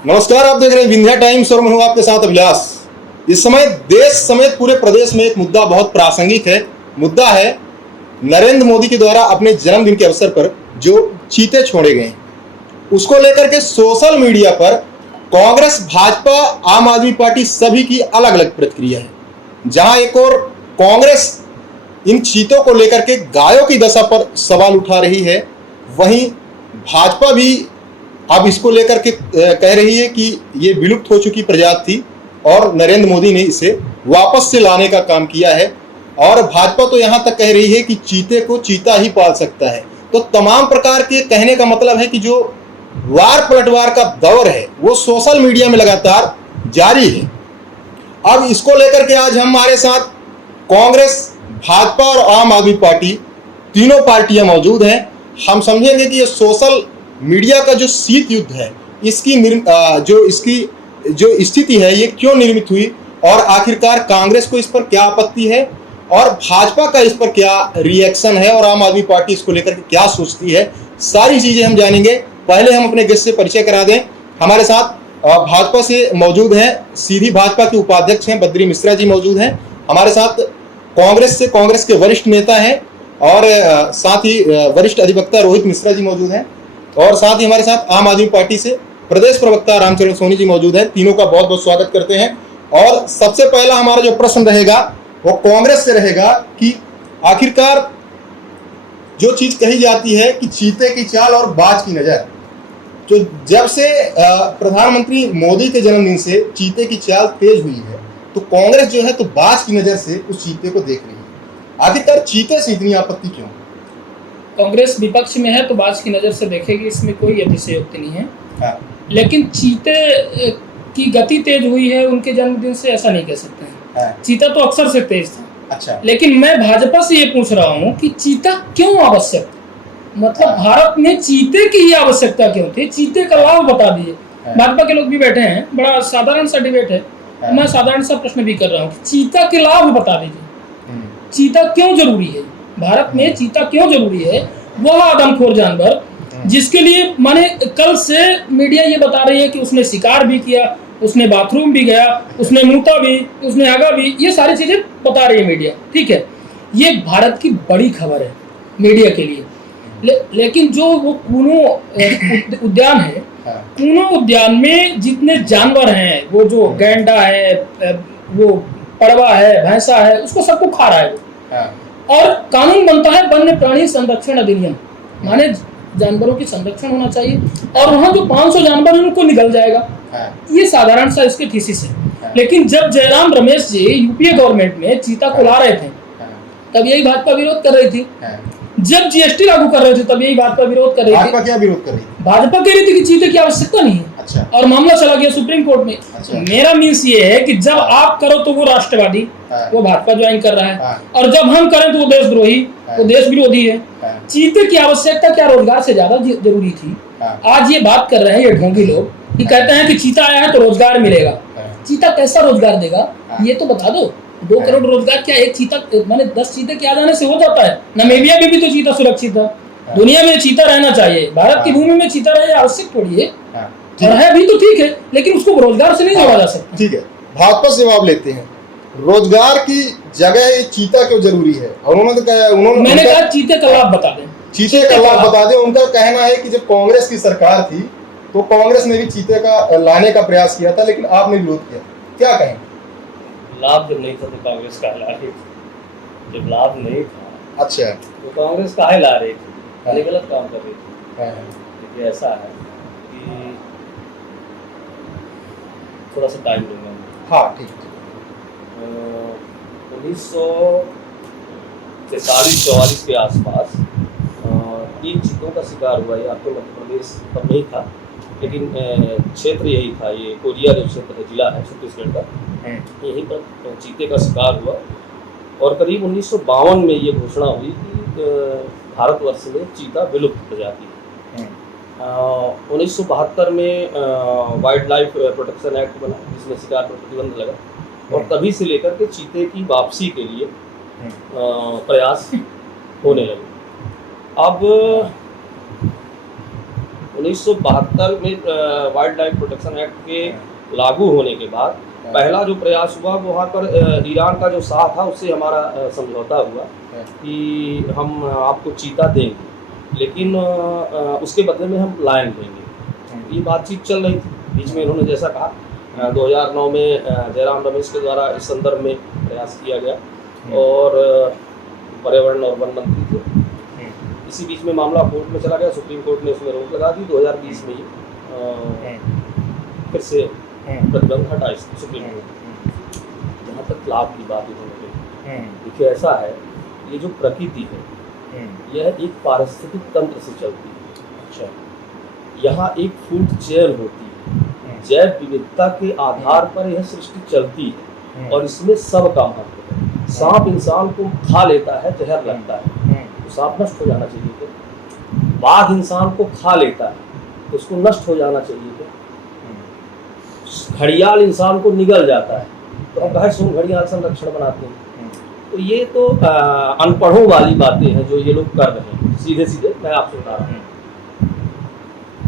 नमस्कार, आप देख रहे हैं विंध्या टाइम्स और मैं हूं आपके साथ अभिलाष। इस समय देश समेत पूरे प्रदेश में एक मुद्दा बहुत प्रासंगिक है। मुद्दा है नरेंद्र मोदी के द्वारा अपने जन्मदिन के अवसर पर जो चीते छोड़े गए हैं, उसको लेकर के सोशल मीडिया पर कांग्रेस, भाजपा, आम आदमी पार्टी सभी की अलग अलग प्रतिक्रिया है। जहां एक और कांग्रेस इन चीतों को लेकर के गायों की दशा पर सवाल उठा रही है, वहीं भाजपा भी अब इसको लेकर के कह रही है कि ये विलुप्त हो चुकी प्रजाति थी और नरेंद्र मोदी ने इसे वापस से लाने का काम किया है। और भाजपा तो यहां तक कह रही है कि चीते को चीता ही पाल सकता है। तो तमाम प्रकार के कहने का मतलब है कि जो वार पलटवार का दौर है वो सोशल मीडिया में लगातार जारी है। अब इसको लेकर के आज हमारे साथ कांग्रेस, भाजपा और आम आदमी पार्टी तीनों पार्टियां मौजूद हैं। हम समझेंगे कि ये सोशल मीडिया का जो शीत युद्ध है, इसकी जो स्थिति है ये क्यों निर्मित हुई और आखिरकार कांग्रेस को इस पर क्या आपत्ति है और भाजपा का इस पर क्या रिएक्शन है और आम आदमी पार्टी इसको लेकर के क्या सोचती है, सारी चीजें हम जानेंगे। पहले हम अपने गेस्ट से परिचय करा दें। हमारे साथ भाजपा से मौजूद हैं, सीधी भाजपा के उपाध्यक्ष हैं बद्री मिश्रा जी मौजूद हैं। हमारे साथ कांग्रेस से कांग्रेस के वरिष्ठ नेता हैं और साथ ही वरिष्ठ अधिवक्ता रोहित मिश्रा जी मौजूद हैं और साथ ही हमारे साथ आम आदमी पार्टी से प्रदेश प्रवक्ता रामचरण सोनी जी मौजूद हैं। तीनों का बहुत बहुत स्वागत करते हैं। और सबसे पहला हमारा जो प्रश्न रहेगा वो कांग्रेस से रहेगा कि आखिरकार जो चीज कही जाती है कि चीते की चाल और बाज की नजर, तो जब से प्रधानमंत्री मोदी के जन्मदिन से चीते की चाल तेज हुई है, तो कांग्रेस जो है तो बाज की नजर से उस चीते को देख रही है। आखिरकार चीते से इतनी आपत्ति क्यों? कांग्रेस विपक्ष में है तो बाज की नजर से देखेगी, इसमें कोई अतिशयोक्ति नहीं है। हाँ। लेकिन चीते की गति तेज हुई है उनके जन्मदिन से, ऐसा नहीं कह सकते हैं। हाँ। चीता तो अक्सर से तेज था। अच्छा। लेकिन मैं भाजपा से ये पूछ रहा हूँ कि चीता क्यों आवश्यक, मतलब भारत में चीते की ही आवश्यकता क्यों थी? चीते का लाभ बता दीजिए। भाजपा के लोग भी बैठे हैं, बड़ा साधारण सा डिबेट है। मैं साधारण सा प्रश्न भी कर रहा हूँ कि चीता के लाभ बता दीजिए। चीता क्यों जरूरी है भारत में? चीता क्यों जरूरी है? वह आदमखोर जानवर जिसके लिए माने कल से मीडिया ये बता रही है कि उसने शिकार भी किया, उसने बाथरूम भी गया, उसने मूता भी, उसने आगा भी, ये सारी चीजें बता रही है मीडिया। ठीक है, ये भारत की बड़ी खबर है मीडिया के लिए। लेकिन जो वो कूनो उद्यान है, कूनो उद्यान में जितने जानवर हैं, वो जो गैंडा है, वो पड़वा है, भैंसा है, उसको सबको खा रहा है वो। और कानून बनता है वन्य प्राणी संरक्षण अधिनियम, माने जानवरों की संरक्षण होना चाहिए और वहां जो 500 जानवर हैं उनको निकल जाएगा। ये साधारण सा इसके थीसिस है। लेकिन जब जयराम रमेश जी यूपीए गवर्नमेंट में चीता को ला रहे थे तब यही भाजपा विरोध कर रही थी। जब जीएसटी लागू कर रहे थे तब यही भाजपा विरोध कर रही थी। भाजपा क्या विरोध कर रही थी? भाजपा कह रही थी कि चीते की आवश्यकता नहीं है। अच्छा। और मामला चला गया सुप्रीम कोर्ट में। अच्छा। मेरा मीन्स ये है कि जब आप करो तो वो राष्ट्रवादी, वो भाजपा ज्वाइन कर रहा है, और जब हम करें तो वो देशद्रोही, वो देश विरोधी है। चीते की आवश्यकता क्या रोजगार से ज्यादा जरूरी थी? आज ये बात कर रहे हैं ये ढोंगी लोग कि कहते हैं कि चीता आया है तो रोजगार मिलेगा। चीता कैसा रोजगार देगा ये तो बता दो। 2 करोड़ रोजगार क्या एक चीता माने 10 चीते के आ जाने से हो जाता है? नामीबिया में भी तो चीता सुरक्षित था। दुनिया में चीता रहना चाहिए, भारत की भूमि में चीता रहे आवश्यक थोड़ी है। और है भी तो ठीक है, लेकिन उसको रोजगार से नहीं जोड़ा जा सकता। ठीक है, भाजपा से जवाब लेते हैं। रोजगार की जगह ये चीता क्यों जरूरी है? और मैंने कहा चीते का लाभ बता दें। चीते का लाभ बता दें। उनका कहना है कि जब कांग्रेस की सरकार थी तो कांग्रेस ने भी चीते का लाने का प्रयास किया था, लेकिन आपने विरोध किया। क्या कहें? लाभ जब नहीं था तो कांग्रेस काहे ला रही थी? जब लाभ नहीं था अच्छा तो कांग्रेस काहे ला रही थी? ये गलत काम कर रही थी। देखिए ऐसा है कि थोड़ा सा टाइम लूंगा। हाँ ठीक। 1943-44 के आसपास 3 चीतों का शिकार हुआ। ये आपके मध्य प्रदेश तब नहीं था, लेकिन क्षेत्र यही था। ये कोरिया जो क्षेत्र है, जिला है छत्तीसगढ़ का, यहीं पर चीते का शिकार हुआ। और करीब 1952 में ये घोषणा हुई कि भारतवर्ष में चीता विलुप्त प्रजाति है। 1972 में वाइल्ड लाइफ प्रोटेक्शन एक्ट बना जिसमें शिकार पर प्रतिबंध लगा, और तभी से लेकर के चीते की वापसी के लिए प्रयास होने लगे। अब 1972 में वाइल्ड लाइफ प्रोटेक्शन एक्ट के लागू होने के बाद पहला जो प्रयास हुआ वहाँ पर ईरान का जो शाह था उससे हमारा समझौता हुआ कि हम आपको चीता देंगे, लेकिन उसके बदले में हम लायन देंगे। ये बातचीत चल रही थी, बीच में इन्होंने जैसा कहा 2009 में जयराम रमेश के द्वारा इस संदर्भ में प्रयास किया गया और पर्यावरण और वन मंत्री थे। इसी बीच में मामला कोर्ट में चला गया, सुप्रीम कोर्ट ने उसमें रोक लगा दी। 2020 में फिर से प्रतिबंध हटा सुप्रीम कोर्ट। जहाँ तक लाभ की बात इन्होंने देखिए, ऐसा है ये जो प्रकृति है यह एक पारिस्थितिक तंत्र से चलती है। अच्छा, यहाँ एक फूड चेन होती है, जैव विविधता के आधार पर यह सृष्टि चलती है और इसमें सबका महत्व है। सांप इंसान को खा लेता है, जहर लगता है तो सांप नष्ट हो जाना चाहिए थे। बाघ इंसान को खा लेता है तो उसको नष्ट हो जाना चाहिए थे। घड़ियाल इंसान को निगल जाता है तो हम कहे सुन घड़ियाल संरक्षण बनाते हैं। तो ये तो अनपढ़ों वाली बातें हैं जो ये लोग कर रहे हैं। सीधे सीधे मैं आपसे बता रहा हूँ,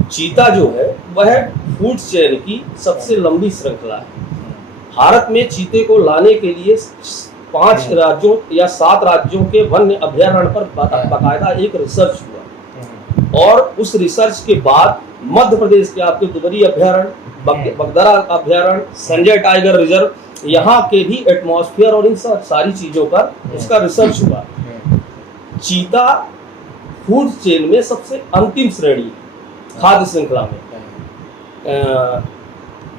चीता जो है वह फूड चेन की सबसे लंबी श्रृंखला है। भारत में चीते को लाने के लिए 5 राज्यों या 7 राज्यों के वन्य अभयारण्य पर बाकायदा एक रिसर्च हुआ और उस रिसर्च के बाद मध्य प्रदेश के आपके दुबरी अभयारण्य, बगदरा अभयारण्य, संजय टाइगर रिजर्व, यहाँ के भी एटमॉस्फेयर और इन सारी चीजों पर उसका रिसर्च हुआ। चीता फूड चेन में सबसे अंतिम श्रेणी खाद्य श्रृंखला में।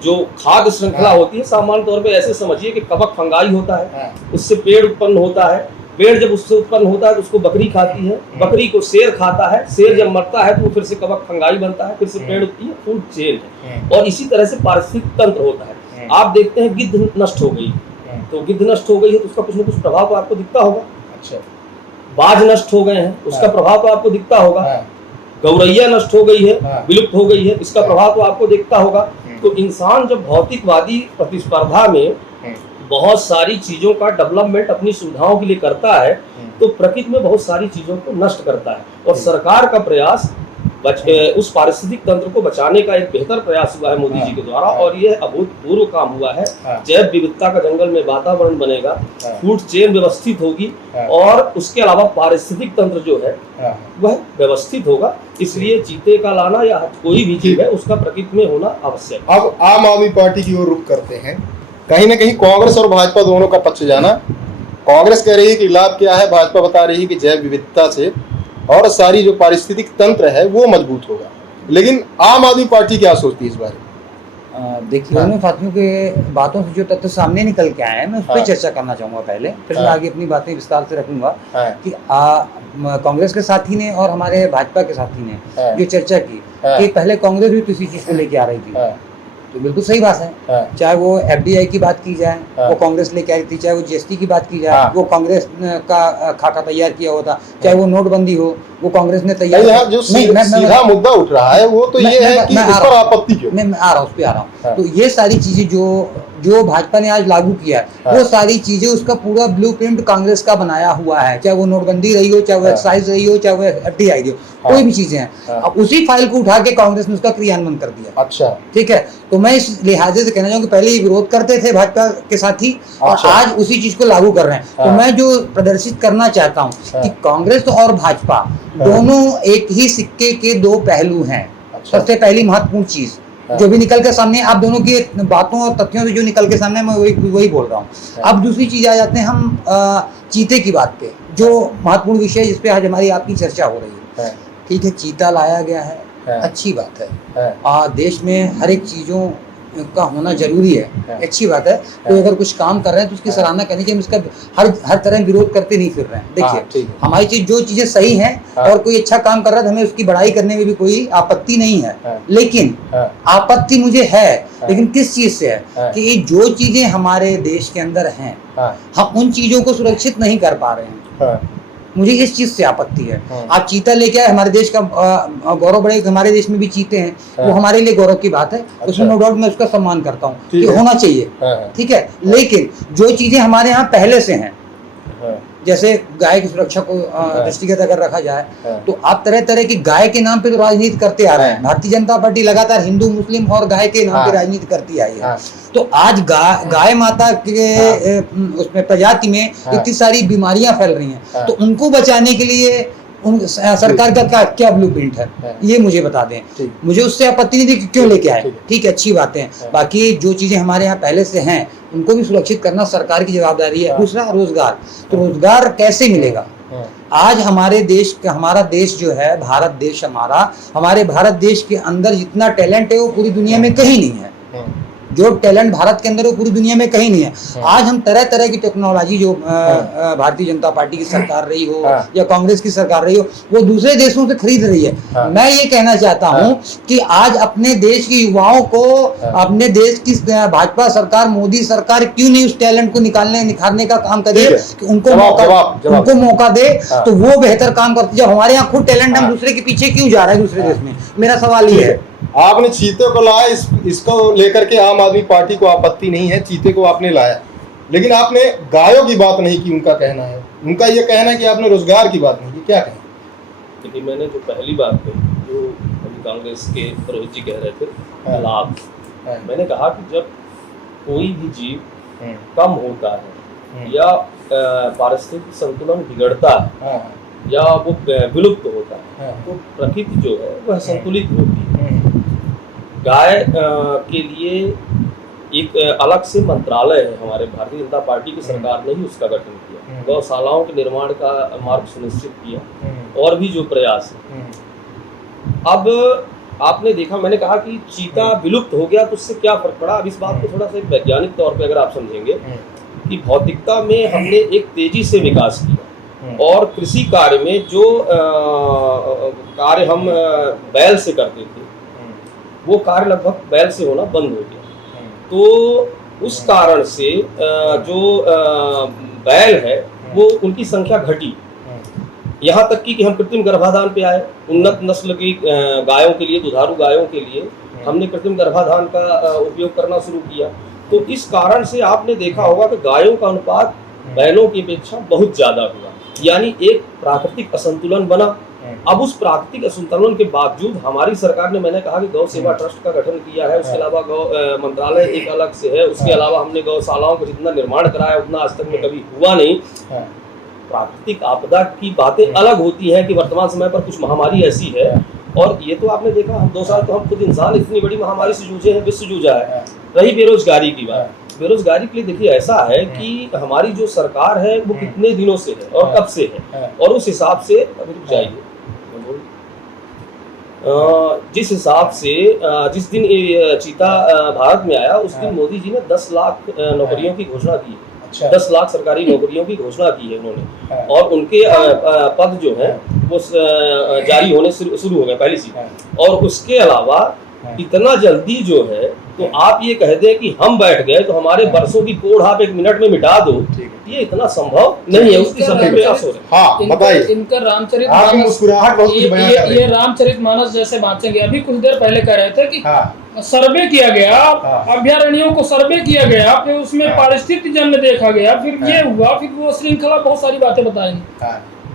जो खाद्य श्रृंखला होती है सामान्य तौर पे ऐसे समझिए कि कवक फंगाई होता है, उससे पेड़ उत्पन्न होता है, पेड़ जब उससे उत्पन्न होता है तो उसको बकरी खाती है, बकरी को शेर खाता है, शेर जब मरता है तो वो फिर से कवक फंगाई बनता है, फिर से पेड़ उगती है, फूड चेन है। और इसी तरह से पारिस्थितिक तंत्र होता है। आप देखते हैं गिद्ध नष्ट हो गई तो गिद्ध नष्ट हो गई है तो उसका कुछ न कुछ प्रभाव तो आपको दिखता होगा। अच्छा, बाज नष्ट हो गए हैं उसका प्रभाव तो आपको दिखता होगा। गौरैया नष्ट हो गई है, विलुप्त हो गई है, इसका प्रभाव तो आपको दिखता होगा। तो इंसान जब भौतिकवादी प्रतिस्पर्धा में बहुत सारी चीजों का डेवलपमेंट अपनी सुविधाओं के लिए करता है तो प्रकृति में बहुत सारी चीजों को नष्ट करता है। और सरकार का प्रयास उस पारिस्थितिक तंत्र को बचाने का एक बेहतर प्रयास हुआ है मोदी जी के द्वारा और यह अभूतपूर्व काम हुआ है। जैव विविधता का जंगल में वातावरण बनेगा, फूड चेन व्यवस्थित होगी और उसके अलावा पारिस्थितिक तंत्र जो है वह व्यवस्थित होगा। इसलिए चीते का लाना या कोई भी चीज है उसका प्रकृति में होना आवश्यक। अब आम आदमी पार्टी की ओर रुख करते हैं। कहीं ना कहीं कांग्रेस और भाजपा दोनों का पक्ष जाना। कांग्रेस कह रही है कि लाभ क्या है, भाजपा बता रही है कि जैव विविधता से और सारी जो पारिस्थितिक तंत्र है वो मजबूत होगा। लेकिन आम आदमी पार्टी क्या सोचती है इस बारे में? देखिए, दोनों साथियों के बातों से जो तथ्य सामने निकल के आए हैं मैं उस पर चर्चा करना चाहूंगा पहले, फिर मैं आगे अपनी बातें विस्तार से रखूंगा कि कांग्रेस के साथी ने और हमारे भाजपा के साथी ने जो चर्चा की कि पहले कांग्रेस भी किसी चीज को लेके आ रही थी, तो बिल्कुल सही बात है। चाहे वो FDI की बात की जाए वो कांग्रेस लेके आई थी, चाहे वो GST की बात की जाए वो कांग्रेस का खाका तैयार किया होता, चाहे वो नोटबंदी हो वो कांग्रेस ने तैयार किया। जो सीधा मुद्दा उठ रहा है वो तो ये है कि इस पर आपत्ति क्यों? मैं आ रहा हूँ, उस पे आ रहा हूँ। तो ये सारी चीजें जो भाजपा ने आज लागू किया है वो सारी चीजें उसका पूरा ब्लूप्रिंट कांग्रेस का बनाया हुआ है। चाहे वो नोटबंदी रही हो, चाहे वो एक्साइज रही हो, चाहे वो FDI रही हो, कोई भी चीजें हैं, अब उसी फाइल को उठा के कांग्रेस ने उसका क्रियान्वयन कर दिया। अच्छा, ठीक है। तो मैं इस लिहाजे से कहना चाहूँ कि पहले ये विरोध करते थे भाजपा के साथी और आज उसी चीज को लागू कर रहे हैं। तो मैं जो प्रदर्शित करना चाहता हूँ कि कांग्रेस और भाजपा दोनों एक ही सिक्के के दो पहलू हैं। सबसे पहली महत्वपूर्ण चीज जो भी निकल के सामने, आप दोनों की बातों और तथ्यों से जो निकल के सामने मैं वही बोल रहा हूँ। अब दूसरी चीज आ जाते हैं हम चीते की बात पे, जो महत्वपूर्ण विषय जिसपे आज हमारी आपकी चर्चा हो रही है। ठीक है, चीता लाया गया है, अच्छी बात है। देश में हर एक चीजों का होना जरूरी है, अच्छी बात है। तो अगर कुछ काम कर रहे हैं तो उसकी सराहना करनी चाहिए, उसका हर तरह विरोध करते नहीं फिर रहे हैं। देखिए, हमारी चीज जो चीजें सही हैं और कोई अच्छा काम कर रहा है तो हमें उसकी बड़ाई करने में भी कोई आपत्ति नहीं है। लेकिन आपत्ति मुझे है, लेकिन किस चीज से है कि जो चीजें हमारे देश के अंदर हैं हम उन चीजों को सुरक्षित नहीं कर पा रहे हैं। मुझे इस चीज से आपत्ति है। आप चीता लेके आए, हमारे देश का गौरव बढ़े, हमारे देश में भी चीते हैं, वो हमारे लिए गौरव की बात है। उसमें नो डाउट मैं उसका सम्मान करता हूँ कि होना चाहिए, ठीक है। लेकिन जो चीजें हमारे यहाँ पहले से हैं जैसे गाय की सुरक्षा को दृष्टिगत अगर रखा जाए तो आप तरह तरह की गाय के नाम पे तो राजनीति करते आ रहे हैं। भारतीय जनता पार्टी लगातार हिंदू मुस्लिम और गाय के नाम पे राजनीति करती आई है। तो आज गाय माता के उसमें प्रजाति में इतनी सारी बीमारियां फैल रही हैं, तो उनको बचाने के लिए सरकार का क्या ब्लूप्रिंट है, ये मुझे बता दें। मुझे उससे आपत्ति नहीं थी कि क्यों लेके आए, ठीक है, अच्छी बातें हैं। बाकी जो चीजें हमारे यहाँ पहले से हैं उनको भी सुरक्षित करना सरकार की जवाबदारी है। दूसरा रोजगार, तो रोजगार कैसे मिलेगा? आज हमारे देश का, हमारा देश जो है भारत देश, हमारे भारत देश के अंदर जितना टैलेंट है वो पूरी दुनिया में कहीं नहीं है। जो टैलेंट भारत के अंदर वो पूरी दुनिया में कहीं नहीं है। आज हम तरह तरह की टेक्नोलॉजी जो भारतीय जनता पार्टी की सरकार रही हो या कांग्रेस की सरकार रही हो, वो दूसरे देशों से खरीद रही है। मैं ये कहना चाहता हूँ कि आज अपने देश के युवाओं को, अपने देश की भाजपा सरकार, मोदी सरकार क्यों नहीं उस टैलेंट को निखारने का काम करे, कि उनको मौका दे तो वो बेहतर काम करते। जब हमारे यहाँ खुद टैलेंट, हम दूसरे के पीछे क्यों जा रहे हैं दूसरे देश में? मेरा सवाल ये है। आपने चीते को लाया, इसको लेकर के आम आदमी पार्टी को आपत्ति नहीं है, चीते को आपने लाया, लेकिन आपने गायों की बात नहीं की। उनका कहना है, उनका ये कहना है कि आपने रोजगार की बात नहीं की। क्या कहें? लेकिन मैंने जो पहली बात कही, जो अभी कांग्रेस के रोहित जी कह रहे थे, लाभ, मैंने कहा कि जब कोई भी जीव कम होता है या पारिस्थितिक संतुलन बिगड़ता है या वो विलुप्त होता है, तो प्रकृति जो है वह संतुलित होती है। गाय के लिए एक अलग से मंत्रालय है, हमारे भारतीय जनता पार्टी की सरकार ने ही उसका गठन किया। गौशालाओं के निर्माण का मार्ग सुनिश्चित किया, और भी जो प्रयास है। अब आपने देखा, मैंने कहा कि चीता विलुप्त हो गया तो उससे क्या फर्क पड़ा। अब इस बात को थोड़ा सा एक वैज्ञानिक तौर पे अगर आप समझेंगे कि भौतिकता में हमने एक तेजी से विकास किया, और कृषि कार्य में जो कार्य हम बैल से करते थे, वो कार्य लगभग बैल से होना बंद हो गया। तो उस कारण से जो बैल है वो उनकी संख्या घटी। यहाँ तक कि हम कृत्रिम गर्भाधान पे आए। उन्नत नस्ल की गायों के लिए, दुधारू गायों के लिए हमने कृत्रिम गर्भाधान का उपयोग करना शुरू किया। तो इस कारण से आपने देखा होगा कि गायों का अनुपात बैलों की अपेक्षा बहुत ज्यादा हुआ, यानी एक प्राकृतिक असंतुलन बना। अब उस प्राकृतिक असंतुलन के बावजूद हमारी सरकार ने, मैंने कहा कि गौ सेवा ट्रस्ट का गठन किया है, उसके अलावा गौ मंत्रालय एक अलग से है, उसके अलावा हमने गौशालाओं का जितना निर्माण कराया उतना आज तक में कभी हुआ नहीं। प्राकृतिक आपदा की बातें अलग होती हैं कि वर्तमान समय पर कुछ महामारी ऐसी है, और ये तो आपने देखा, हम 2 साल तो हम खुद इंसान इतनी बड़ी महामारी से जूझे हैं, विश्व जूझा है। रही बेरोजगारी की बात, बेरोजगारी के लिए देखिए ऐसा है कि हमारी जो सरकार है वो कितने दिनों से है और कब से है, और उस हिसाब से रुक जाइए, जिस हिसाब से जिस दिन चीता भारत में आया उस दिन मोदी जी ने 10 लाख नौकरियों की घोषणा की। 10 लाख सरकारी नौकरियों की घोषणा की है उन्होंने, और उनके पद जो है वो जारी होने शुरू हो गए, पहली चीज। और उसके अलावा इतना जल्दी जो है, तो आप ये कह दें कि हम बैठ गए तो हमारे बरसों की कोड़ आप 1 मिनट में मिटा दो, ये इतना संभव नहीं है। उसकी सभी प्रयास हो रहे हैं। हाँ, बताइए। इनका रामचरितमानस, ये रामचरितमानस जैसे बांचेंगे। अभी कुछ देर पहले कह रहे थे कि सर्वे किया गया, अभ्यारण्यों को सर्वे किया गया, फिर उसमें पारिस्थितिक जन्य देखा गया, फिर ये हुआ, फिर वो श्रृंखला, बहुत सारी बातें बताएंगे।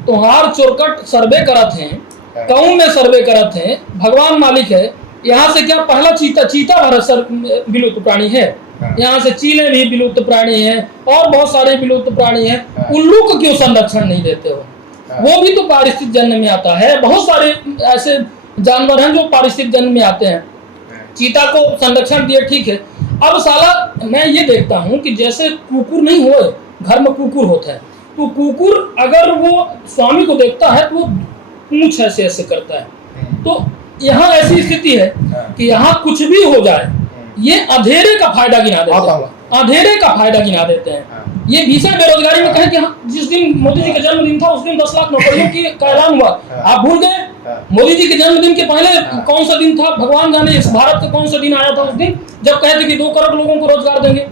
तो हार चोरकट सर्वे करत हैं, गाँव में सर्वे करत हैं, भगवान मालिक है। यहाँ से क्या पहला चीता भारत विलुप्त प्राणी है, यहाँ से चीले भी विलुप्त प्राणी हैं, और बहुत सारे विलुप्त प्राणी हैं। उल्लू को क्यों संरक्षण नहीं देते हो? वो भी तो पारिस्थितिक जन्य में आता है। बहुत सारे ऐसे जानवर हैं जो पारिस्थितिक जन्य में आते हैं। चीता को संरक्षण दिए, ठीक है। अब साला मैं ये देखता हूँ कि जैसे कुकुर नहीं हो, घर में कुकुर होता है, तो कुकुर अगर वो स्वामी को देखता है तो वो पूंछ ऐसे करता है। तो यहाँ ऐसी स्थिति है कि यहाँ कुछ भी हो जाए, ये अंधेरे का फायदा गिना देते हैं, अंधेरे का फायदा गिना देते हैं। ये भीषण बेरोजगारी में कहें कि जिस दिन मोदी जी का जन्मदिन था उस दिन 10 लाख नौकरियों की का ऐलान हुआ। आप भूल गए? मोदी जी के जन्मदिन के पहले कौन सा दिन था? भगवान जाने इस भारत का कौन सा दिन आया था उस दिन, जब कहे थे कि 2 करोड़ लोगों को रोजगार देंगे।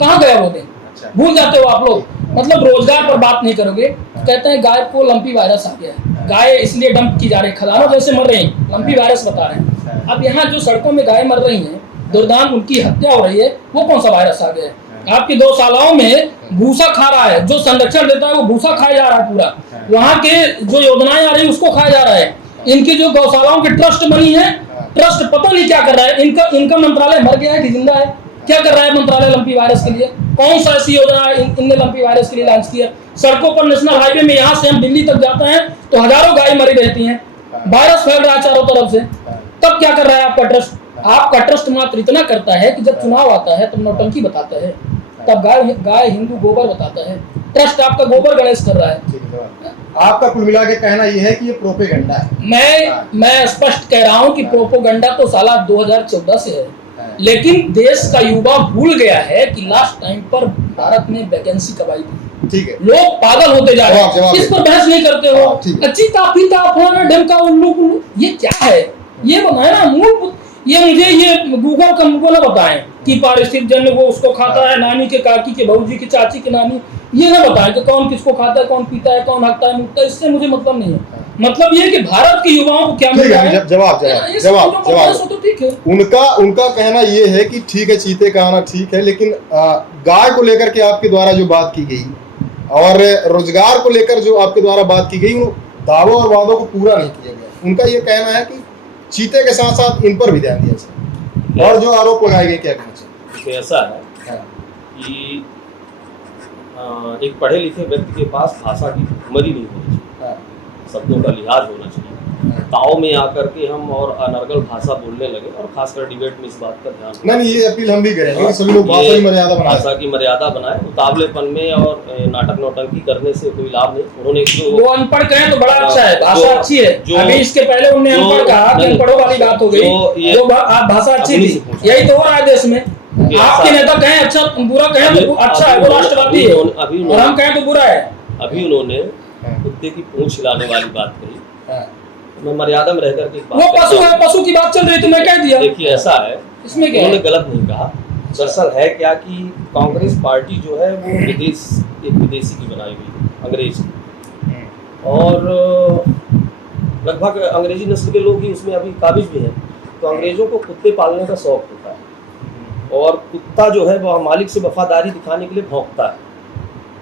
कहाँ गया वो दिन? भूल जाते हो आप लोग। मतलब रोजगार पर बात नहीं करोगे। कहते हैं गाय को लंपी वायरस आ गया है, गाय इसलिए डंप की जा रही है, खदानों जैसे मर रही हैं, लंपी वायरस बता रहे हैं। अब यहाँ जो सड़कों में गाय मर रही हैं, दुर्दान उनकी हत्या हो रही है, वो कौन सा वायरस आ गया है? आपकी गौशालाओं में भूसा खा रहा है, जो संरक्षण देता है वो भूसा खाया जा रहा है पूरा, वहाँ के जो योजनाएं आ रही है उसको खाया जा रहा है। इनकी जो गौशालाओं की ट्रस्ट बनी है, ट्रस्ट पता नहीं क्या कर रहा है, इनका मंत्रालय मर गया है कि जिंदा है, क्या कर रहा है मंत्रालय लंपी वायरस के लिए? कौन सा ऐसी योजना इनने लंपी वायरस के लिए लॉन्च किया? सड़कों पर नेशनल हाईवे में यहाँ से हम दिल्ली तक जाते हैं तो हजारों गाय मरी रहती हैं, वायरस फैल रहा है चारों तरफ से। तब क्या कर रहा है आपका ट्रस्ट? आपका ट्रस्ट मात्र इतना करता है कि जब चुनाव आता है तब नौटंकी बताता है, तब गाय हिंदू गोबर बताता है। ट्रस्ट आपका गोबर गणेश कर रहा है। आपका कुल मिला के कहना यह है कि ये प्रोपेगेंडा है। मैं स्पष्ट कह रहा हूं कि प्रोपोगंडा तो साला 2014 से है, लेकिन देश का युवा भूल गया है कि लास्ट टाइम पर भारत में वैकेंसी कब आई थी। ठीक है, लोग पागल होते जा रहे हैं, इस पर बहस नहीं करते हो। अच्छी ताफी ताफाना ढमका उल्लू कुल्लू, ये क्या है? ये बताए ना मूल, ये मुझे ये गूगल का ना बताएं कि पारिस्थितिक जन्य वो उसको खाता है, नानी के काकी के भौजी की चाची की नानी, ये ना बताएं कि कौन किसको खाता है, कौन पीता है, कौन हकता है मुकता है। इससे मुझे मतलब नहीं है। मतलब ये कि भारत के युवाओं को क्या मिल रहा है? जवाब तो ठीक है। उनका कहना ये है कि ठीक है, चीते का आना ठीक है, लेकिन गाय को लेकर के आपके द्वारा जो बात की गई और रोजगार को लेकर जो आपके द्वारा बात की गई, उन दावों और वादों को पूरा नहीं किया गया। उनका ये कहना है कि चीते के साथ साथ इन पर भी ध्यान दिया जाए, और जो आरोप लगाए गए क्या कहना चाहिए? ऐसा है कि एक पढ़े लिखे व्यक्ति के पास भाषा की भूखमरी नहीं होनी चाहिए, शब्दों का लिहाज होना चाहिए। ताव में आकर के हम और अनर्गल भाषा बोलने लगे, और खासकर डिबेट में इस बात का ध्यान नहीं, ये अपील हम भी करेंगे कि सभी लोग भाषा की मर्यादा बनाए। उतावलेपन में और नाटक नौटंकी करने से कोई लाभ नहीं। उन्होंने वो अनपढ़ कहें तो बड़ा अच्छा है, भाषा अच्छी है। अभी इसके पहले उन्होंने अनपढ़ कहा कि अनपढ़ों वाली बात हो गई, जो भाषा अच्छी थी। यही तो हो रहा है देश में। आपके नेता कहें अच्छा, बुरा कहें तो अच्छा है, वो राष्ट्रवादी है, और हम कहें तो बुरा है। अभी उन्होंने कुत्ते की पूंछ हिलाने वाली बात कही। मैं मर्यादा में रहकर के वो पशु है, पशु की बात चल रही तो मैं कह दिया। देखिए ऐसा है, इसमें क्या उन्होंने गलत नहीं कहा। दरअसल है क्या कि कांग्रेस पार्टी जो है वो एक विदेशी की बनाई हुई, अंग्रेज की, और लगभग अंग्रेजी नस्ल के लोग ही उसमें अभी काबिज भी हैं। तो अंग्रेजों को कुत्ते पालने का शौक होता है, और कुत्ता जो है वह मालिक से वफादारी दिखाने के लिए भौंकता है,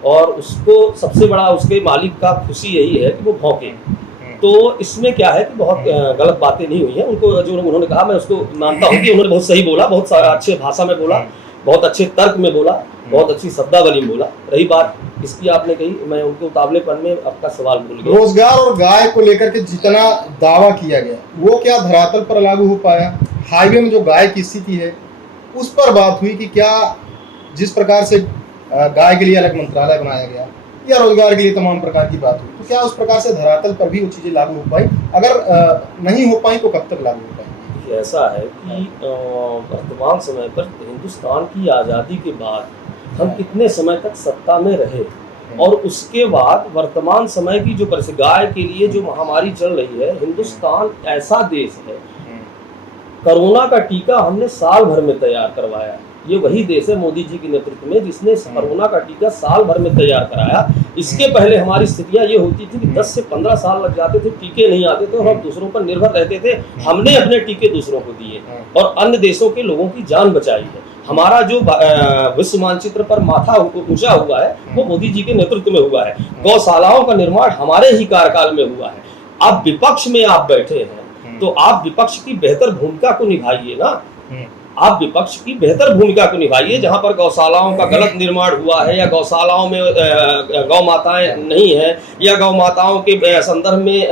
और उसको सबसे बड़ा उसके मालिक का खुशी यही है कि वो भौंके। तो इसमें क्या है कि बहुत गलत बातें नहीं हुई हैं। उनको जो उन्होंने कहा, मैं उसको मानता हूँ कि उन्होंने बहुत सही बोला, बहुत अच्छे भाषा में बोला, बहुत अच्छे तर्क में बोला, बहुत अच्छी शब्दावली में बोला। रही बात इसकी आपने कही, मैं उनके उतावलेपन में आपका सवाल भूल गया। रोजगार और गाय को लेकर के जितना दावा किया गया वो क्या धरातल पर लागू हो पाया? हाईवे में जो गाय की स्थिति है उस पर बात हुई कि क्या जिस प्रकार से गाय के लिए अलग मंत्रालय बनाया गया या रोजगार के लिए तमाम प्रकार की बात हुई, तो क्या उस प्रकार से धरातल पर भी वो चीजें लागू हो पाई? अगर नहीं हो पाई तो कब तक लागू हो पाएंगी? ऐसा है कि वर्तमान समय पर हिंदुस्तान की आज़ादी के बाद हम कितने समय तक सत्ता में रहे, और उसके बाद वर्तमान समय की जो गाय के लिए जो महामारी चल रही है, हिंदुस्तान ऐसा देश है, कोरोना का टीका हमने साल भर में तैयार करवाया। ये वही देश है मोदी जी के नेतृत्व में जिसने कोरोना का टीका साल भर में तैयार कराया। इसके पहले हमारी स्थितियां ये होती थी कि 10 से 15 साल लग जाते थे, टीके नहीं आते थे, और हम दूसरों पर निर्भर रहते थे। हमने अपने टीके दूसरों को दिए और अन्य देशों के लोगों की जान बचाई है। हमारा जो विश्व मानचित्र पर माथा ऊंचा हुआ है वो मोदी जी के नेतृत्व में हुआ है। गौशालाओं का निर्माण हमारे ही कार्यकाल में हुआ है। अब विपक्ष में आप बैठे हैं तो आप विपक्ष की बेहतर भूमिका को निभाइए ना, आप विपक्ष की बेहतर भूमिका को निभाइए। जहां पर गौशालाओं का गलत निर्माण हुआ है, या गौशालाओं में गौ माताएं नहीं है, या गौ माताओं के संदर्भ में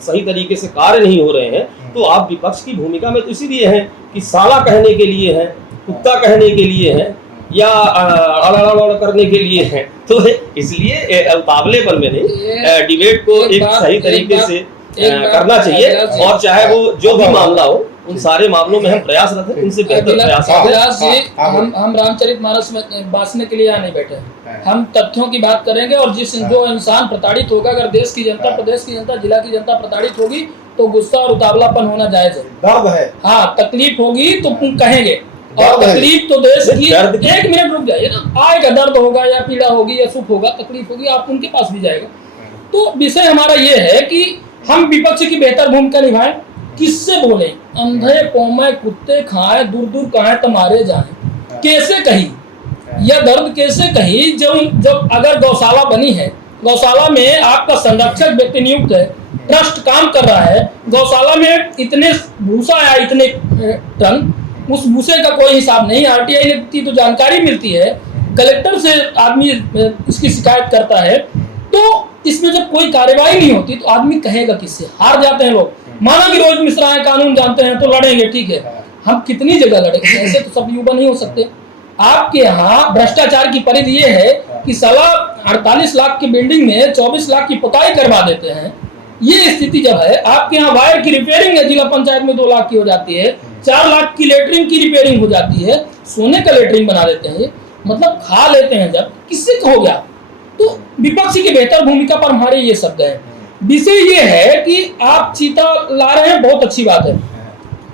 सही तरीके से कार्य नहीं हो रहे हैं, तो आप विपक्ष की भूमिका में तो इसीलिए हैं कि साला कहने के लिए है, कुत्ता कहने के लिए है, या अड़ करने के लिए है। तो इसलिए उतावलेपन में नहीं, डिबेट को एक सही तरीके से करना चाहिए, और चाहे वो जो भी मामला हो उन सारे मामलों में हम प्रयासरत हैं, उनसे बेहतर प्रयास हम रामचरितमानस में बांटने के लिए यहाँ नहीं बैठे, हम तथ्यों की बात करेंगे। और जो इंसान प्रताड़ित होगा, अगर देश की जनता, प्रदेश की जनता, जिला की जनता प्रताड़ित होगी तो गुस्सा और उतावलापन होना जायज है। दर्द है, हाँ, तकलीफ होगी तो कहेंगे, और तकलीफ तो देश की, एक मिनट रुक जाइए ना, आय का दर्द होगा या पीड़ा होगी या सुख होगा, तकलीफ होगी, आप उनके पास भी जाएगा। तो विषय हमारा ये है कि हम विपक्ष की बेहतर भूमिका निभाएं। किससे बोले? अंधे पौमे कुत्ते खाए, दूर दूर कहां तुम्हारे जाए, कैसे कही? यह दर्द कैसे कही जब अगर गौशाला बनी है, गौशाला में आपका संरक्षक व्यक्ति नियुक्त है, ट्रस्ट काम कर रहा है, गौशाला में इतने भूसा आया, इतने टन, उस भूसे का कोई हिसाब नहीं, आरटीआई ने तो जानकारी मिलती है, कलेक्टर से आदमी इसकी शिकायत करता है, तो इसमें जब कोई कार्यवाही नहीं होती तो आदमी कहेगा किससे? हार जाते हैं लोग। माना कि रोहित मिश्रा है, कानून जानते हैं तो लड़ेंगे, ठीक है, हम कितनी जगह लड़ेंगे, ऐसे तो सब युवा नहीं हो सकते। आपके यहाँ भ्रष्टाचार की परिधि ये है कि साला 48 लाख की बिल्डिंग में 24 लाख की पुताई करवा देते हैं। ये स्थिति जब है, आपके यहाँ वायर की रिपेयरिंग है, जिला पंचायत में 2 लाख की हो जाती है, 4 लाख की लेटरिन की रिपेयरिंग हो जाती है, सोने का लेटरिन बना देते हैं, मतलब खा लेते हैं। जब किससे हो गया? तो विपक्षी की बेहतर भूमिका पर हमारे ये शब्द है। विषय ये है कि आप चीता ला रहे हैं, बहुत अच्छी बात है,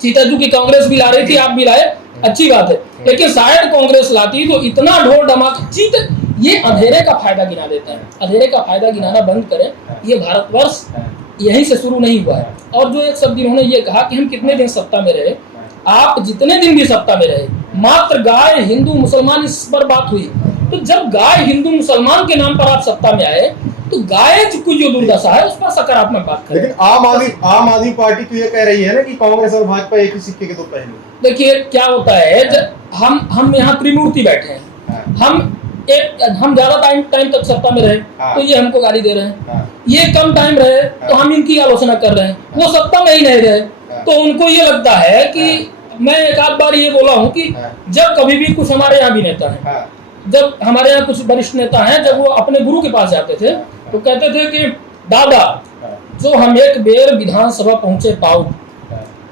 चीता जो कि कांग्रेस भी ला रही थी, आप भी लाए, अच्छी बात है, लेकिन शायद कांग्रेस लाती तो इतना ढोल धमाका। चीता ये अंधेरे का फायदा गिना देता है, अंधेरे का फायदा गिनाना बंद करें। ये भारतवर्ष यहीं से शुरू नहीं हुआ है। और जो एक शब्द इन्होंने ये कहा कि हम कितने दिन सत्ता में रहे, आप जितने दिन भी सत्ता में रहे, मात्र गाय हिंदू मुसलमान इस पर बात हुई। तो जब गाय हिंदू मुसलमान के नाम पर आप सत्ता में आए तो गाय की जो दुर्दशा है उस पर सकारात्मक बात करें। लेकिन आम आदमी पार्टी तो ये कह रही है ना कि कांग्रेस और भाजपा एक ही सिक्के के दो पहलू। देखिए क्या होता है, जब हम यहाँ त्रिमूर्ति बैठे हैं, हम ज्यादा टाइम तक सत्ता में रहे तो ये हमको गाली दे रहे हैं, ये कम टाइम रहे तो हम इनकी आलोचना कर रहे हैं, वो सत्ता में ही नहीं रहे तो उनको ये लगता है कि मैं एक आध बार ये बोला हूँ कि जब कभी भी कुछ हमारे यहाँ भी नेता है, जब हमारे यहाँ कुछ वरिष्ठ नेता हैं, जब वो अपने गुरु के पास जाते थे तो कहते थे कि दादा जो हम एक बेर विधानसभा पहुंचे पाओ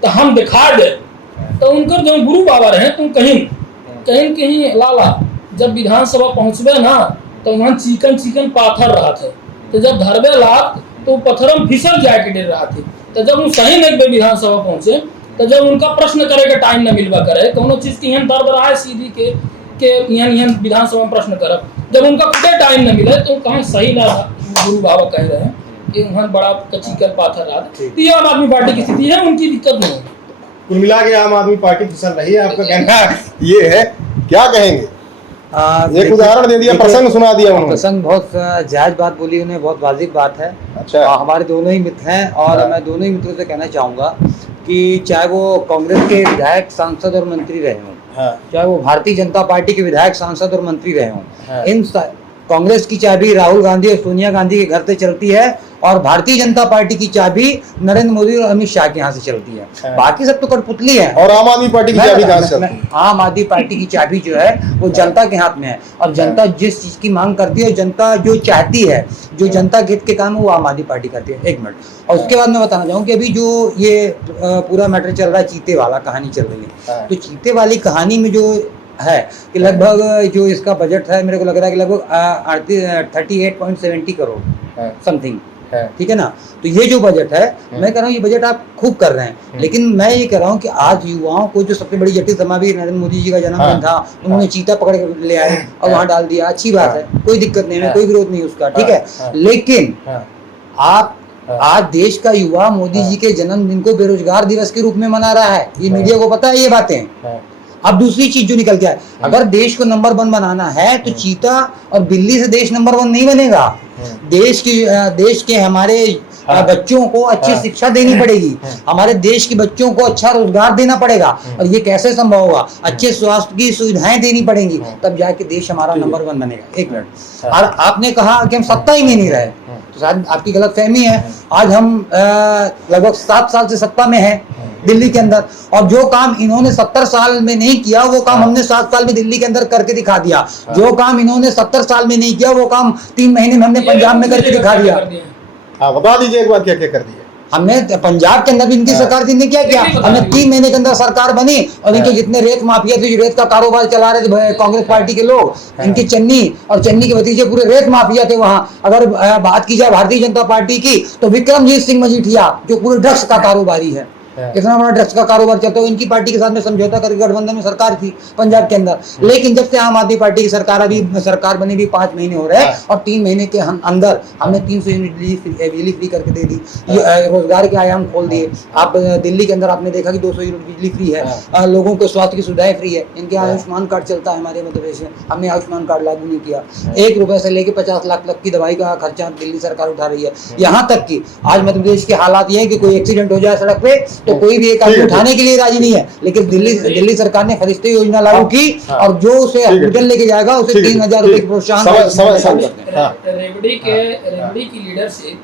तो हम दिखा दे। तो उनकर जो गुरु बाबा रहे, तुम कहीं लाला जब विधानसभा पहुंचबे ना तो वहाँ चिकन पाथर रहा थे, तो जब धरबे लात तो पत्थरम फिसल जाए के डर रहा थे। तो जब वो सही में विधानसभा पहुंचे तो जब उनका प्रश्न करे के टाइम न मिलवा करे, कोनो चीज की यहाँ दर्द रहा है सीधी के यहाँ विधानसभा में प्रश्न करब, जब उनका खुदे टाइम न मिले तो कहाँ सही ना गुरु बाबा कह रहे हैं कि वहाँ बड़ा चिकन पाथर रहा। तो ये आम आदमी पार्टी की स्थिति है, उनकी दिक्कत नहीं है। कुल मिला के आम आदमी पार्टी फिसल रही है, आपका कहना ये है, क्या कहेंगे? एक उदाहरण दे दिया, प्रसंग सुना दिया उन्होंने। प्रसंग बहुत जायज बात बोली उन्हें, बहुत वाजिब बात है। अच्छा, हमारे दोनों ही मित्र हैं और मैं दोनों ही मित्रों से कहना चाहूँगा कि चाहे वो कांग्रेस के विधायक, सांसद और मंत्री रहे हों, चाहे वो भारतीय जनता पार्टी के विधायक, सांसद और मंत्री रहे हों, इन कांग्रेस की चाबी राहुल गांधी और सोनिया गांधी के घर से चलती है और भारतीय जनता पार्टी की चाबी नरेंद्र मोदी और अमित शाह के यहाँ से चलती है। बाकी सब तो कठपुतली है। और आम आदमी पार्टी की चाबी कहाँ से चलती है? आम आदमी पार्टी की चाबी जो है वो जनता के हाथ में है और जनता जिस चीज की मांग करती है, जनता जो चाहती है, जो जनता के हित के काम है वो आम आदमी पार्टी करती है। एक मिनट, और उसके बाद मैं बताना चाहूँ कि अभी जो ये पूरा मैटर चल रहा है, चीते वाला कहानी चल रही है, तो चीते वाली कहानी में जो है कि लगभग जो इसका बजट है, मेरे को लग रहा है कि लगभग 38.70 करोड़ समथिंग, ठीक है ना। तो ये जो बजट है, मैं कह रहा हूँ ये बजट आप खूब कर रहे हैं, लेकिन मैं ये कह रहा हूँ कि आज युवाओं को जो सबसे बड़ी जटिल समाधि नरेंद्र मोदी जी का जन्मदिन था, उन्होंने चीता पकड़ के ले आए और वहां डाल दिया, अच्छी बात है, कोई दिक्कत नहीं है, कोई विरोध नहीं उसका, ठीक है। लेकिन आप आज देश का युवा मोदी जी के जन्मदिन को बेरोजगार दिवस के रूप में मना रहा है, ये मीडिया को पता है ये बातें। अब दूसरी चीज जो निकल के आए, अगर देश को नंबर 1 बनाना है तो चीता और बिल्ली से देश नंबर 1 नहीं बनेगा। देश के हमारे बच्चों को अच्छी शिक्षा देनी पड़ेगी, हमारे देश के बच्चों को अच्छा रोजगार देना पड़ेगा, और ये कैसे संभव होगा? अच्छे स्वास्थ्य की सुविधाएं देनी पड़ेंगी, तब जाके देश हमारा नंबर 1 बनेगा। एक मिनट, और आपने कहा कि हम सत्ता ही में नहीं रहे, तो शायद आपकी गलतफहमी है। आज हम लगभग 7 साल से सत्ता में हैं दिल्ली के अंदर, और जो काम इन्होंने 70 साल में नहीं किया वो काम हमने 7 साल में दिल्ली के अंदर करके दिखा दिया। जो काम इन्होंने 70 साल में नहीं किया वो काम 3 महीने में हमने पंजाब में करके दिखा दिया। हाँ, बता दीजिए एक बार क्या क्या कर दिया हमने। पंजाब के अंदर भी इनकी सरकार थी, ने क्या किया? हमने 3 महीने के अंदर सरकार बनी और इनके जितने रेत माफिया थे, जो रेत का कारोबार चला रहे थे कांग्रेस पार्टी के लोग, इनकी चन्नी और चन्नी के भतीजे पूरे रेत माफिया थे वहां। अगर बात की जाए भारतीय जनता पार्टी की तो विक्रमजीत सिंह मजीठिया जो पूरे ड्रग्स का कारोबारी है, कितना बड़ा ड्रग्स का कारोबार चलता है। इनकी पार्टी के साथ में समझौता करके गठबंधन में सरकार थी पंजाब के अंदर, लेकिन जब से आम आदमी पार्टी की सरकार अभी सरकार बनी भी 5 महीने हो रहे हैं और 3 महीने के अंदर हमने 300 यूनिट बिजली फ्री करके दे दी, रोजगार के आयाम खोल दिए। आप दिल्ली के अंदर आपने देखा कि 200 यूनिट बिजली फ्री है, लोगों को स्वास्थ्य की सुविधाएं फ्री है। इनके आयुष्मान कार्ड चलता है हमारे मध्य प्रदेश में, हमने आयुष्मान कार्ड लागू नहीं किया। 1 रुपए से लेके 50 लाख तक की दवाई का खर्चा दिल्ली सरकार उठा रही है। यहाँ तक कि आज मध्य प्रदेश के हालात ये है कि कोई एक्सीडेंट हो जाए सड़क पे तो कोई भी एक आदमी उठाने के लिए राजी नहीं है, लेकिन दिल्ली सरकार ने फरिश्ते योजना लागू की और जो उसे हॉस्पिटल लेके जाएगा उसे 3000 रुपए की प्रोत्साहन। रेवड़ी की लीडरशिप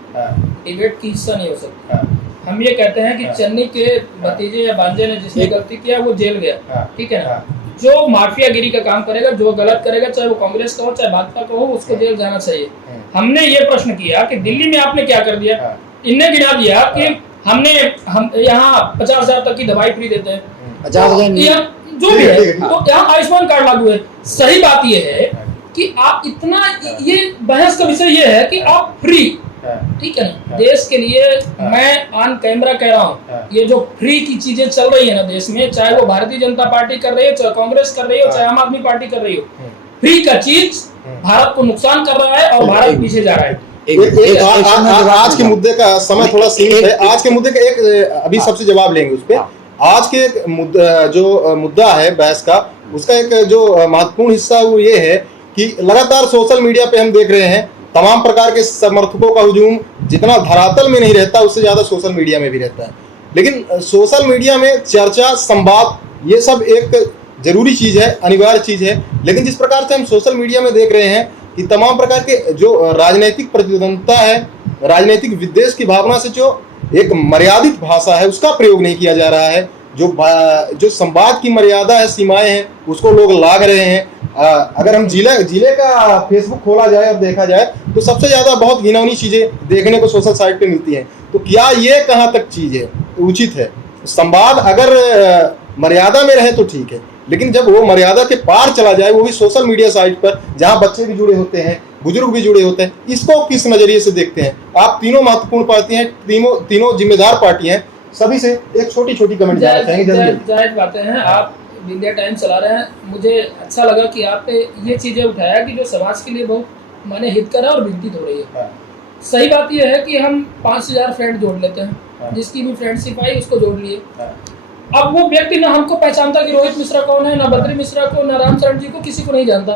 डिबेट की हिस्सा नहीं हो सकती। हम ये कहते हैं कि चन्नी के भतीजे या भांजे ने जिसने गलती किया वो जेल गया, ठीक है ना। जो माफियागिरी का काम करेगा, जो गलत करेगा, चाहे वो कांग्रेस का हो चाहे भाजपा का हो, उसको जेल जाना चाहिए। हमने ये प्रश्न किया कि दिल्ली में आपने क्या कर दिया। इनने गिना दिया कि हम यहाँ 50,000 तक की दवाई फ्री देते हैं, 50,000 जो भी है, तो यहाँ आयुष्मान कार्ड लागू है। सही बात ये है कि आप इतना, ये बहस का विषय ये है कि आप फ्री, ठीक है ना, देश के लिए मैं ऑन कैमरा कह रहा हूँ, ये जो फ्री की चीजें चल रही है ना देश में, चाहे वो भारतीय जनता पार्टी कर रही हो, चाहे कांग्रेस कर रही हो, चाहे आम आदमी पार्टी कर रही हो, फ्री का चीज भारत को नुकसान कर रहा है और भारत पीछे जा रहा है। आज के मुद्दे का समय थोड़ा सीमित है। आज के मुद्दे का एक अभी सबसे जवाब लेंगे उस पर। आज के जो मुद्दा है बहस का, उसका एक जो महत्वपूर्ण हिस्सा वो ये है कि लगातार सोशल मीडिया पे हम देख रहे हैं तमाम प्रकार के समर्थकों का हुजूम जितना धरातल में नहीं रहता उससे ज्यादा सोशल मीडिया में भी रहता है। लेकिन सोशल मीडिया में चर्चा, संवाद, ये सब एक जरूरी चीज है, अनिवार्य चीज है। लेकिन जिस प्रकार से हम सोशल मीडिया में देख रहे हैं कि तमाम प्रकार के जो राजनीतिक प्रतिद्वंदता है, राजनीतिक विद्वेष की भावना से जो एक मर्यादित भाषा है उसका प्रयोग नहीं किया जा रहा है। जो संवाद की मर्यादा है, सीमाएं हैं, उसको लोग लांघ रहे हैं। अगर हम जिले का फेसबुक खोला जाए और देखा जाए तो सबसे ज्यादा बहुत घिनौनी चीजें देखने को सोशल साइट पे मिलती हैं। तो क्या ये कहाँ तक चीज है, उचित है? संवाद अगर मर्यादा में रहे तो ठीक है, लेकिन जब वो मर्यादा के पार चला जाए, वो भी सोशल मीडिया साइट पर जहां बच्चे भी जुड़े होते हैं, बुजुर्ग भी जुड़े होते हैं, इसको किस नजरिए से देखते हैं आप? तीनों महत्वपूर्ण पार्टी हैं, तीनों जिम्मेदार पार्टी हैं। सभी से एक छोटी छोटी कमेंट जानना चाहेंगे। जायज बातें हैं। आप इंडिया टाइम चला रहे हैं, मुझे अच्छा लगा कि आपने ये चीजें उठाया कि जो समाज के लिए बहुत माने हितकर है और विदित हो रही है। सही बात यह है कि हम 5000 फ्रेंड जोड़ लेते हैं, जिसकी भी फ्रेंडशिप आई उसको जोड़ लिए। अब वो व्यक्ति ना हमको पहचानता कि रोहित मिश्रा कौन है, ना बद्री मिश्रा को, ना रामचरण जी को, किसी को नहीं जानता।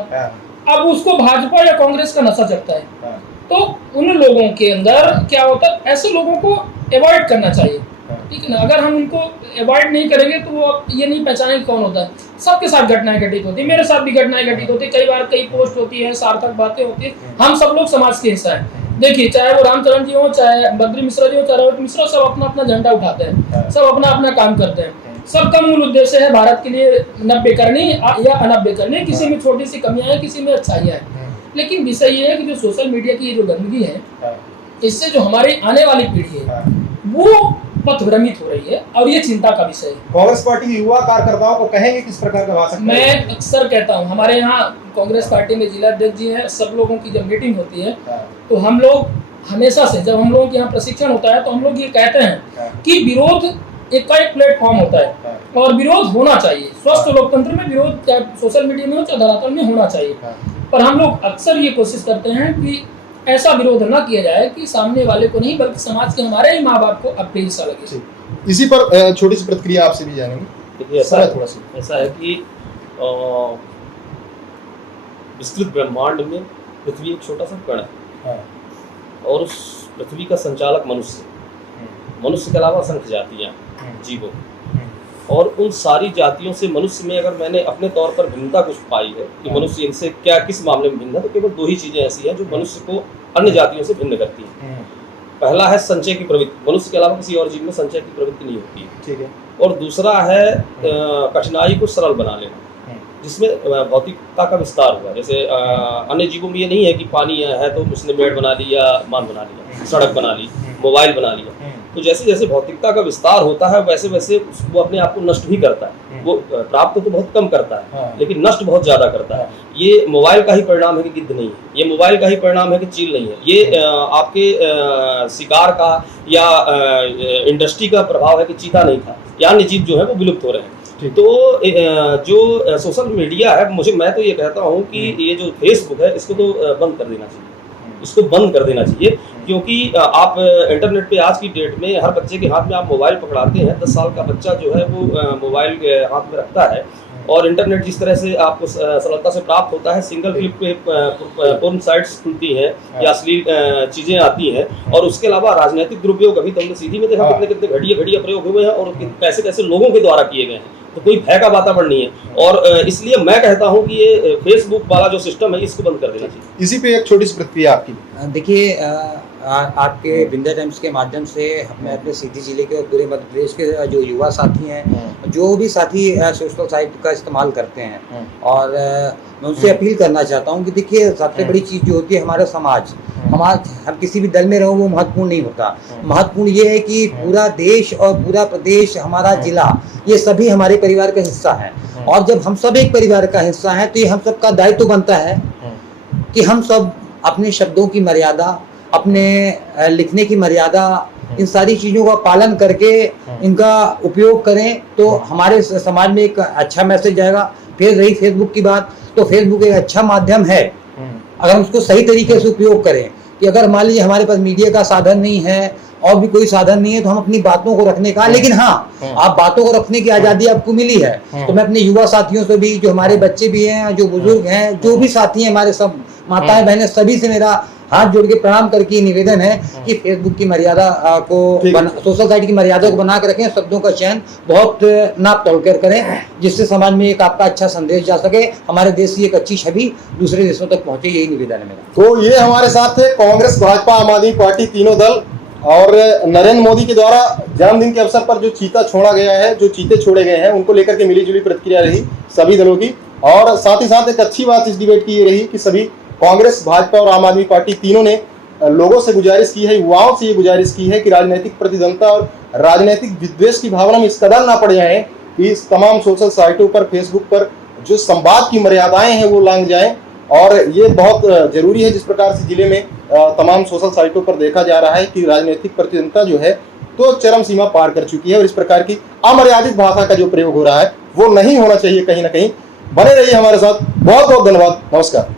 अब उसको भाजपा या कांग्रेस का नशा चढ़ता है। तो उन लोगों के अंदर क्या होता है, ऐसे लोगों को अवॉइड करना चाहिए, ठीक है ना। अगर हम उनको अवॉइड नहीं करेंगे तो वो ये नहीं पहचानेंगे कौन होता है। सबके साथ घटनाएं घटित होती है, मेरे साथ भी घटनाएं घटित होती है, कई बार कई पोस्ट होती है, सार्थक बातें होती है। हम सब लोग समाज के हिस्सा है। देखिए, चाहे वो रामचरण जी हो, चाहे बद्री मिश्रा जी हो, चाहे रोहित मिश्रा, सब अपना अपना झंडा उठाते हैं, सब अपना अपना काम करते हैं। सबका मूल उद्देश्य है भारत के लिए नब्बे करनी या अनब्बे करनी। किसी में छोटी सी कमियां हैं, किसी में अच्छाइयां हैं, लेकिन विषय ये है कि जो सोशल मीडिया की जो गंदगी है, इससे जो हमारी आने वाली पीढ़ी है वो पथभ्रमित हो रही है और ये चिंता का विषय है। कांग्रेस पार्टी के युवा कार्यकर्ताओं को कहेंगे किस प्रकार का भाषण? मैं अक्सर कहता हूँ, हमारे यहाँ कांग्रेस पार्टी में जिला अध्यक्ष जी हैं, सब लोगों की जब मीटिंग होती है तो हम लोग हमेशा से, जब हम लोगों के यहाँ प्रशिक्षण होता है तो हम लोग ये कहते हैं कि विरोध एक प्लेटफॉर्म होता है और विरोध होना चाहिए। स्वस्थ लोकतंत्र में विरोध चाहे सोशल मीडिया में हो चाहे धरातल में होना चाहिए। पर हम लोग अक्सर ये कोशिश करते हैं कि ऐसा विरोध ना किया जाए कि सामने वाले को नहीं बल्कि समाज के हमारे ही माँ बाप को अपने हिस्सा लगे। इसी पर छोटी सी प्रतिक्रिया आपसे भी जानेंगे। देखिए, ऐसा है कि विस्तृत ब्रह्मांड में पृथ्वी एक छोटा सा कण है और उस पृथ्वी का संचालक मनुष्य के अलावा असंख्य जातियां जीवों, और उन सारी जातियों से मनुष्य में अगर मैंने अपने तौर पर भिन्नता कुछ पाई है कि मनुष्य इनसे क्या किस मामले में भिन्न है, तो केवल 2 ही चीजें ऐसी हैं जो मनुष्य को अन्य जातियों से भिन्न करती हैं। पहला है संचय की प्रवृत्ति, मनुष्य के अलावा किसी और जीव में संचय की प्रवृत्ति नहीं होती है, ठीक है। और दूसरा है कठिनाई को सरल बना लेना, जिसमें भौतिकता का विस्तार हुआ। जैसे अन्य जीवों में ये नहीं है कि पानी है तो उसने बेड बना लिया, मान बना लिया, सड़क बना ली, मोबाइल बना लिया। तो जैसे जैसे भौतिकता का विस्तार होता है वैसे वैसे वो अपने आप को नष्ट भी करता है। वो प्राप्त तो बहुत कम करता है लेकिन नष्ट बहुत ज़्यादा करता है। ये मोबाइल का ही परिणाम है कि गिद्ध नहीं है, ये मोबाइल का ही परिणाम है कि चील नहीं है, ये आपके शिकार का या इंडस्ट्री का प्रभाव है कि चीता नहीं था या अन्य जीव जो है वो विलुप्त हो रहे हैं। तो जो सोशल मीडिया है, मैं तो ये कहता हूँ कि ये जो फेसबुक है इसको तो बंद कर देना चाहिए, इसको बंद कर देना चाहिए। क्योंकि आप इंटरनेट पे आज की डेट में हर बच्चे के हाथ में आप मोबाइल पकड़ाते हैं, 10 साल का बच्चा जो है वो मोबाइल हाथ में रखता है और इंटरनेट जिस तरह से आपको सरलता से प्राप्त होता है, सिंगल क्लिक पे पोर्न साइट्स खुलती हैं या अश्लील चीज़ें आती हैं। और उसके अलावा राजनीतिक दुरुपयोग अभी तो हमने सीधी में देखा कितने कितने घड़िया प्रयोग हुए हैं और कैसे कैसे लोगों के द्वारा किए गए हैं। तो कोई भय का वातावरण नहीं है और इसलिए मैं कहता हूं कि ये फेसबुक वाला जो सिस्टम है इसको बंद कर देना चाहिए। इसी पे एक छोटी सी प्रतिक्रिया आपकी। देखिए, आपके विंध्या टाइम्स के माध्यम से मैं अपने सीधी जिले के और पूरे मध्य प्रदेश के जो युवा साथी हैं, जो भी साथी सोशल साइट का इस्तेमाल करते हैं, और मैं उनसे अपील करना चाहता हूं कि देखिए, सबसे बड़ी चीज़ जो होती है हमारा समाज, हम किसी भी दल में रहो वो महत्वपूर्ण नहीं होता। महत्वपूर्ण ये है कि पूरा देश और पूरा प्रदेश, हमारा जिला, ये सभी हमारे परिवार का हिस्सा है। और जब हम सब एक परिवार का हिस्सा हैं तो ये हम सब का दायित्व बनता है कि हम सब अपने शब्दों की मर्यादा, अपने लिखने की मर्यादा, इन सारी चीज़ों का पालन करके इनका उपयोग करें तो हमारे समाज में एक अच्छा मैसेज जाएगा। फिर रही फेसबुक की बात, तो फेसबुक एक अच्छा माध्यम है अगर हम उसको सही तरीके से उपयोग करें। कि अगर मान लीजिए हमारे पास मीडिया का साधन नहीं है और भी कोई साधन नहीं है तो हम अपनी बातों को रखने का, लेकिन हाँ, आप बातों को रखने की आज़ादी आपको मिली है। तो मैं अपने युवा साथियों से भी, जो हमारे बच्चे भी हैं, जो बुजुर्ग हैं, जो भी साथी हैं, हमारे सब माताएं बहनें, सभी से मेरा हाथ जोड़ के प्रणाम करके निवेदन है कि फेसबुक की मर्यादा को, सोशल साइट की मर्यादा को बना कर रखें, शब्दों का चयन बहुत नाप तोल कर करें, जिससे समाज में एक आपका अच्छा संदेश जा सके, हमारे देश की एक अच्छी छवि दूसरे देशों तक पहुंचे। यही निवेदन है मेरा। तो ये हमारे साथ थे कांग्रेस, भाजपा, आम आदमी पार्टी, तीनों दल, और नरेंद्र मोदी के द्वारा जन्मदिन के अवसर पर जो चीता छोड़ा गया है, जो चीते छोड़े गए हैं, उनको लेकर के मिलीजुली प्रतिक्रिया रही सभी दलों की। और साथ ही साथ एक अच्छी बात इस डिबेट की ये रही कि सभी कांग्रेस, भाजपा और आम आदमी पार्टी तीनों ने लोगों से गुजारिश की है, युवाओं से ये गुजारिश की है कि राजनीतिक प्रतिद्वंदता और राजनीतिक विद्वेष की भावना में इस कदर ना पड़ जाएं कि इस तमाम सोशल साइटों पर, फेसबुक पर जो संवाद की मर्यादाएं हैं वो लांघ जाएं। और ये बहुत जरूरी है, जिस प्रकार से जिले में तमाम सोशल साइटों पर देखा जा रहा है कि राजनीतिक प्रतिद्वंदता जो है तो चरम सीमा पार कर चुकी है और इस प्रकार की अमर्यादित भाषा का जो प्रयोग हो रहा है वो नहीं होना चाहिए। कहीं ना कहीं बने रहिए हमारे साथ। बहुत बहुत धन्यवाद। नमस्कार।